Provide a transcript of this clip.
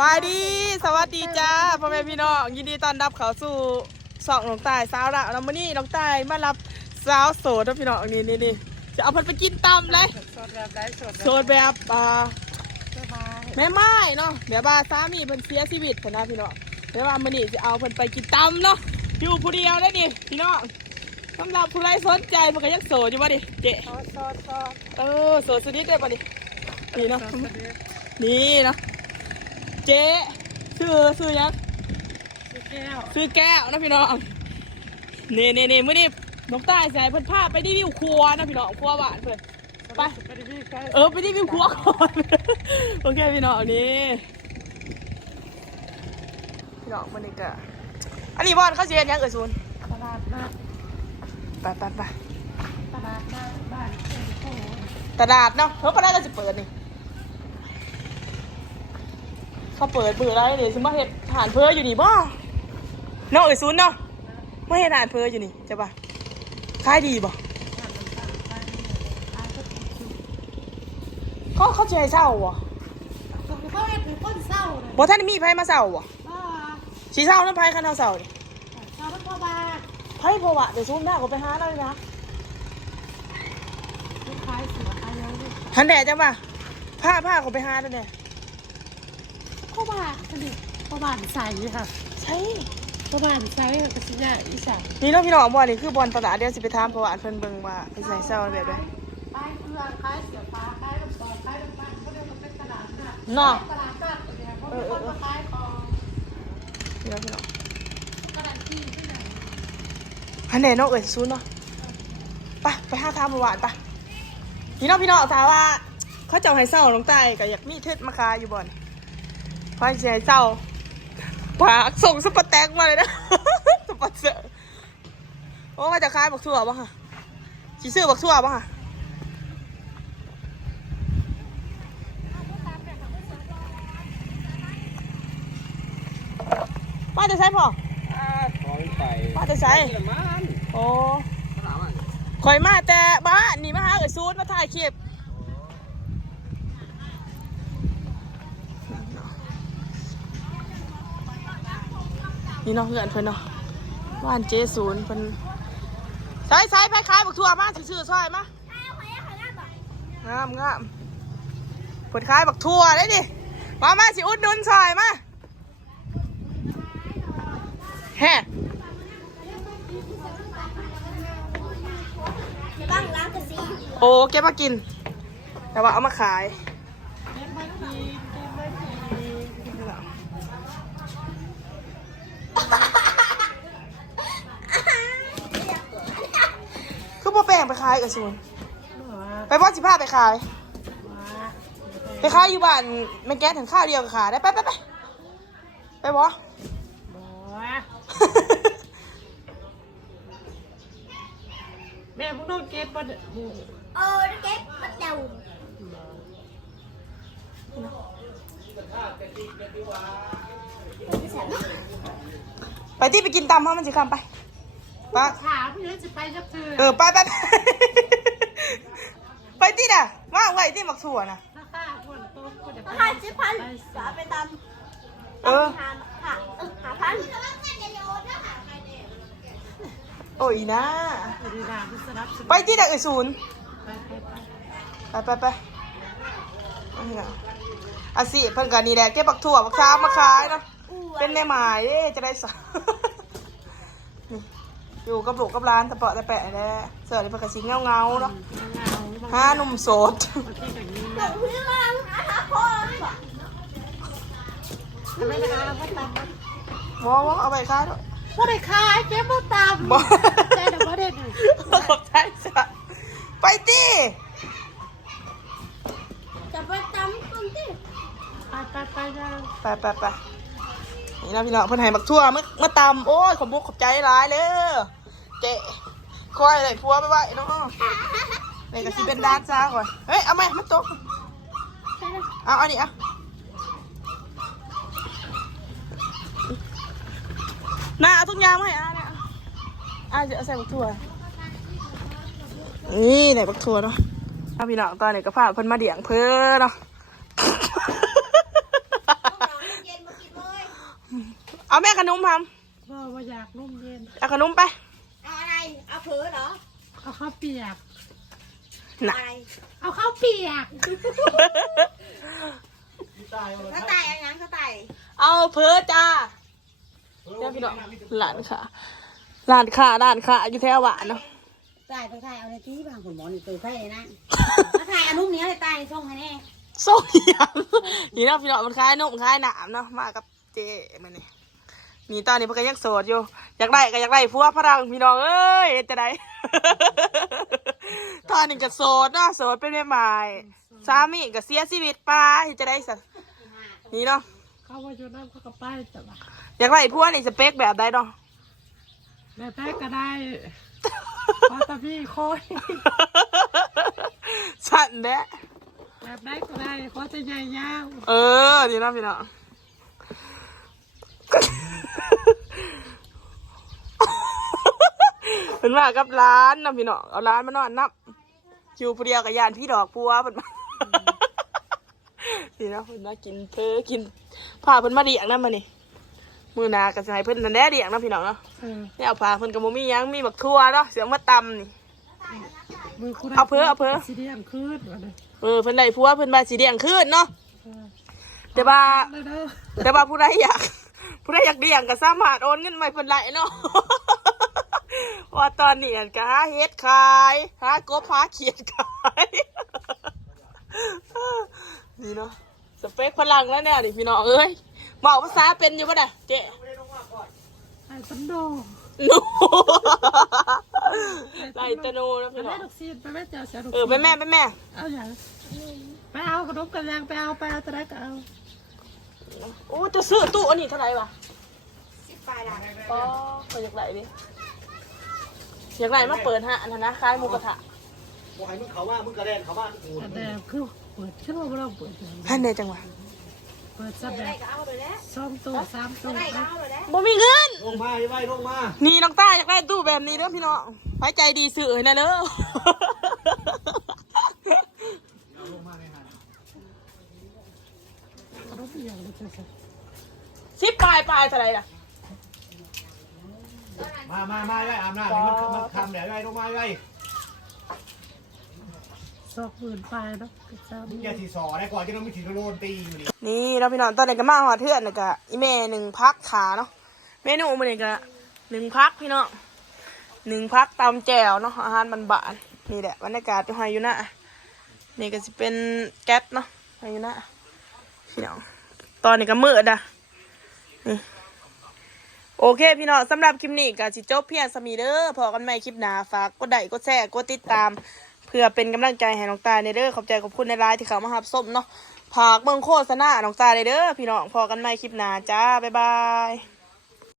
บายดีสวัสดีจ้าพ่อแม่พี่น้องยินดีต้อนรับเข้าสู่สองน้องตายสาวละแล้วมื้อนี้น้องตายมารับสาวโสดนะพี่น้องนี่จะเอาเพิ่นไปกินตำเลยโสดแบบแม่ไม้เนาะเดี๋ยวว่าสามีเพิ่นเสียชีวิตนะพี่น้องเดี๋ยวว่ามื้อนี้จะเอาเพิ่นไปกินตำเนาะอยู่ผู้เดียวได้ดิพี่น้องสำหรับผู้ใดสนใจเพิ่นก็ยังโสดอยู่บ่ดิเจ๊โสดสนิทได้บ่ดินี่เนาะนี่เนาะเจ๊ชื่อยังชื่อแก้วนะพี่น้องนี่มื้อนี้น้องต้าใส่เพิ่นพาไปรีวิวครัวนะพี่น้องครัวหวานเพิ่นไปไปรีวิวครัวก่อนโอเคพี่น้องนี่พี่น้องมื้อนี้ก็อันนี้บอลเขาสิเฮ็ดหยังซูนตลาดนัดไปตลาดนัดบ้านตลาดเนาะเพิ่นก็ได้ก็สิเปิดนี่เขาเปิดมืออะไรเดี๋ยวซื้อมาเห็ดฐานเพออยู่นี่บ่เนาะซูนเนาะมาเห็ดฐานเพออยู่นี่ใช่ปะขายดีบ่เขาจะให้เศร้าบ่เขาเห็นเป็นคนเศร้าเลยบ่ท่านมีไผมาเศร้าบ่สีเศร้าน้ำไผคันเท่าเศร้านี่เศร้าพ่อบาไผพอวะเดี๋ยวซูนได้ก็ไปหาเลยนะลูกค้าเสือขายเยอะเลยหันแดดจังป่ะผ้าเขาไปหาแล้วเนี่ยพ่อบาสนิทพ่อบาใส่ค่ะใช่พ่อบาใส่กระสิเนี่ยอีสานนี่เนาะพี่น้องบ่นี่คือบอลตลาดเดี๋ยวสิไปถามประวัติเพิ่นเบิ่งว่าเพิ่นใส่เศร้าแบบใดขายเครื่องขายเสือฟ้าขายลำปอขายลำปางเขาเรียกว่าเป็นตลาดนัดเนาะตลาดนัดเนี่ยเขาเป็นคนมาขายของนี่เนาะพี่น้องกระดาษที่ที่ไหนหันแดดเนาะซูนเนาะไปหาถามประวัติปะนี่เนาะพี่น้องถามว่าเขาเจ้าให้เศร้าลงใต้ก็อยากมีเทศมาขายอยู่บ่อนไฟสิให้เศร้าปากส่งซุปเปอร์แตงมาเลยนะซุปเปอร์เสือโอ้มาจะขายบักทั่วบ่ค่ะสิซื้อบักทั่วบ่ค่ะป้าจะใช้พอป้าจะใช้โอ้คอยมาแต่บ้านนี่มาหาเอ๋ยซูดมาถ่ายคลิปนี่เนาะเพื่อนเพิ่นเนาะบ้านเจศูนย์เพิ่นใส่ไปขายบักทั่วมาซื้อซอยมางามเปิดขายบักทั่วได้ดิมาสิอุดหนุนซอยมาแฮ่โอ้เก็บมากินแต่ว่าเอามาขายคือพ่อแป้งไปขายกับซูนไปพ่อ15ไปขายอยู่บ้านแม่แก๊สถึงข้าวเดียวกับขายได้ไปบ่แม่พวกน้องเก็บมาเก็บมาเดาไปที่ไปกินตำเพราะมันจะคำไปป้าถามพี่จะไปจับเธอไปที่น่ะว่าไว้ที่หมักถั่วนะห้า10,000จะไปตำหาพันโอ้ยนะไปที่ไหนศูนย์ไปอาสิเพิ่นกันนี่แหละเก็บบักถั่วบักชามมาขายเนาะเป็นแม่หมายจะได้สาวอยู่กับลูกกับร้านตะเปาะตะแปะแล้วเสือนี่เพิ่นกระสิเงาเนาะ5 หนุ่มโสดว้าวเอาไปขายด้วยว่าได้ขายเก็บมาตามแต่เดี๋ยวว่าเด็ดขอบใจจ้ะไปดิจะไปตำคนที่ไปนี่นะพี่น้องเพิ่นให้บักทั่วมาตำโอ้ยขอบใจร้ายเลยเจ๊คอยอะไรพัวไปไว้เนาะไหนก็สิเป็นด้านซ้ายก่อนเฮ้ยเอาไหมมันตกเอาอันนี้อ่ะน่าเอาทุกอย่างมาให้เนี่ยจะเอาใส่บักถั่วนี่ไหนบักถั่วเนาะพี่น้องตอนนี้ก็พาเพิ่นมาเดี่ยงเพิ่นเนาะ เอาแม่ขนมท ว่าอยากนุ่มเย็น ำเอาขนมไป เอาอะไรเอาเผือเหรอ เอาข้าวเปียก น่ะ อะไร เอาข้าวเปียก กระต่ายเอาหยังกระต่าย เอาเพอจ้าเนี่ยพี่น้องหลานค่ะหลานค่ะอยู่แถวหวานเนาะ ตายไปถ่ายเอาเลยที่บางคนหมอนี่ตัวไข่นะถ้าถ่ายเอานุ่มเนี้ยเลยตายส่งให้แน่ ส้มยำนี่เนาะพี่น้องมันคล้ายนมคล้ายหนามเนาะมากับเจมันนี่มีตอนนี้เพิ่นก็ยังโสดอยู่อยากได้ผัวพลังพี่น้องเอ้ยจะได้ ตอนนี้ก็โสดเนาะโสดเป็นแม่ไม้สามีก็เสียชีวิตไปจะได้สันี่เนาะ เขาว่าอยู่น้ำเขาก็ไปแต่ว่า อยากได้ผัวนี่สเปคแบบใดเนาะ แม่แพ้ก็ได้ปาตาพี่คอย สั่นแด้ แบบได้ก็ได้เขาจะใหญ่ยาว ดีนะพี่น้องเป็นมากับร้านนะพี่น้องเอาร้านมานอนนับคิวผู้เดียวกับยานพี่ดอกปัวเป็นมาดีนะเพิ่นมากินกินพาเพิ่นมาเลี้ยงนะมานี่มือหนากับสายเพิ่นนั่นแหละเลี้ยงนะพี่น้องเนาะนี่เอาพาเพิ่นกับโมมี่ยังมีบักทั่วเนาะเสียงมาตำนี่ เอาเพ้อ สีเดียงคืนวะเนี่ย เพิ่นได้ผัวเพิ่นมาสีเลี้ยงขึ้นเนาะแต่ว่าผู้ใดอยากเลี้ยงก็สามารถโอนเงินมาให้เพิ่นไหลเนาะ ว่าตอนนี้ก็หาเฮ็ดขายหากบหาเขียดขายนี่เนาะสเปคพลังแล้วเนี่ยดิพี่น้องเอ้ยบอกภาษาเป็นอยู่ป่ะเนี่ยเจ๊ ไอ้สันโด โนไล่ตะโนนะ ไป พี่น้ แม่ อง ดอกซีนไปแม่เจ้าเสียดอก ไปแม่ เอาอย่างไปเอาขนมกันยังไปเอาจะได้ก็เอา โอ้จะซื้อตู้อันนี้เท่าไหร่วะ 10 ปลายละ ก็อยากไหลดิอยากไหลมาเปิดฮะอันนั้นนะคล้ายหมูกระทะ บอกให้มึงเขามามึงกระเด็นเขามากู แต่คือเปิดขึ้นมาเราเปิด ท่านในจังหวะ เปิดซะแบ ได้ บ ก็เอาเลยแล้ว 2 ตัว 3 ตัว ได้ก็เอาเลยแล้ว บ่มีเงิน ลงมาไอ้ไว้ลงมา นี่น้องต้าอยากได้ตู้แบบนี้เด้อพี่น้องไว้ใจดีซื้อให้นะเด้อ ขนมอย่างเลยจ้ะ 10 ปลายเท่าไหร่ล่ะ มาไว้อาบน้ำมันทำแบบไว้ลงมาไว้ 20,000 ปลายเนาะก็ มึงอย่าถีสอได้กว่าจะต้องมีถีโลนตีอยู่นี่ นี่เราพี่น้องตอนนี้ก็มาหอเทือนน่ะก็อีแม่1 พักขาเนาะเมนูมื้อนี้ก็1 พักพี่น้อง1 พักตำแจ่วเนาะอาหารบ้านๆนี่แหละบรรยากาศอยู่นะนี่ก็สิเป็นแก๊สเนาะอยู่นะพี่น้องตอนนี้ก็มืดอ่ะนี่โอเคพี่น้องสำหรับคลิปนี้ก็สิจบเพียงสมีเด้อพอกันใหม่คลิปหน้าฝากกดไลค์กดแชร์กดติดตามเพื่อเป็นกำลังใจให้น้องตาในเด้อขอบใจขอบคุณในไลน์ที่เขามาหับส้มเนาะผากเมืองโฆษณาน้องตาในเด้อพี่น้องพอกันใหม่คลิปหน้าจ้าบ๊ายบาย